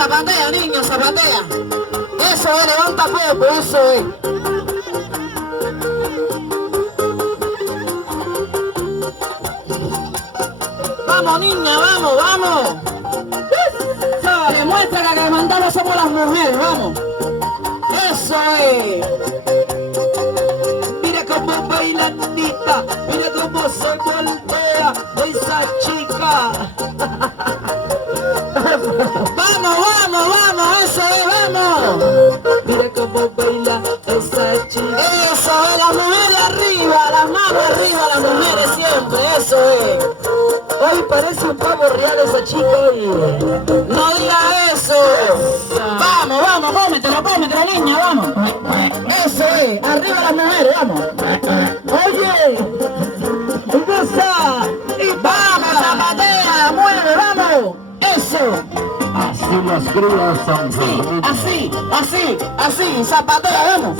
zapatea, niño, zapatea. Eso es, levanta cuerpo, eso es. Vamos, niña, vamos, vamos. No, demuestra que la que mandamos somos las mujeres, vamos. Eso es. Mira cómo baila Anita, mira cómo se voltea esa chica. Vamos, vamos, vamos, eso es, vamos. Mira cómo baila esa chica. Eso es, las mujeres arriba, las manos arriba, las mujeres siempre, eso es. Hoy parece un pavo real esa chica hoy. No diga eso. Vamos, vamos, cómetela, niña, vamos. Eso es, arriba las mujeres, vamos. Oye, goza. Y vamos, zapatea, mueve, vamos. Eso. Así las crías son. Así, zapatea, vamos.